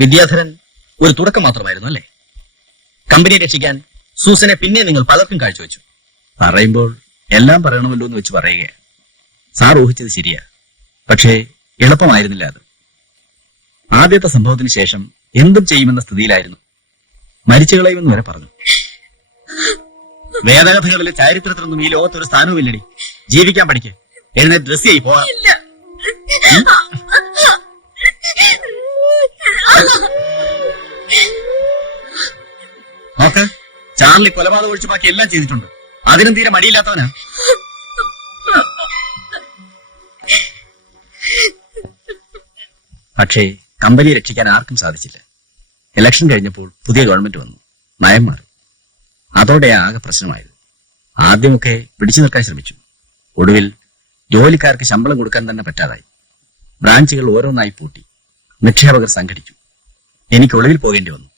വിദ്യാധരൻ ഒരു തുടക്കം മാത്രമായിരുന്നു അല്ലേ? കമ്പനിയെ രക്ഷിക്കാൻ സൂസനെ പിന്നെ നിങ്ങൾ പലർക്കും കാഴ്ചവെച്ചു. പറയുമ്പോൾ എല്ലാം പറയണമല്ലോ എന്ന് വെച്ച് പറയുക. സാർ ഊഹിച്ചത് ശരിയാ, പക്ഷേ എളുപ്പമായിരുന്നില്ല അത്. ആദ്യത്തെ സംഭവത്തിന് ശേഷം എന്തും ചെയ്യുമെന്ന സ്ഥിതിയിലായിരുന്നു. മരിച്ചു കളയുമെന്ന് വരെ പറഞ്ഞു. വേദകഥകളിലെ ചരിത്രത്തിനൊന്നും ഈ ലോകത്തൊരു സ്ഥാനവുമില്ലടി. ജീവിക്കാൻ പഠിക്ക്. എഴുന്നേറ്റ് ഡ്രസ് ചെയ്യി പോവാ. നോക്ക്, ചാർലി കൊലപാതകം ഒഴിച്ചു ബാക്കി എല്ലാം ചെയ്തിട്ടുണ്ട്. അതിനും തീരെ മടിയില്ലാത്തവനാ. പക്ഷേ കമ്പനിയെ രക്ഷിക്കാൻ ആർക്കും സാധിച്ചില്ല. ഇലക്ഷൻ കഴിഞ്ഞപ്പോൾ പുതിയ ഗവൺമെന്റ് വന്നു. നയം മാറി. അതോടെ ആകെ പ്രശ്നമായത്. ആദ്യമൊക്കെ പിടിച്ചു നിൽക്കാൻ ശ്രമിച്ചു. ഒടുവിൽ ജോലിക്കാർക്ക് ശമ്പളം കൊടുക്കാൻ തന്നെ പറ്റാതായി. ബ്രാഞ്ചുകൾ ഓരോന്നായി പൂട്ടി. നിക്ഷേപകർ സംഘടിച്ചു. എനിക്ക് ഒളിവിൽ പോകേണ്ടി വന്നു.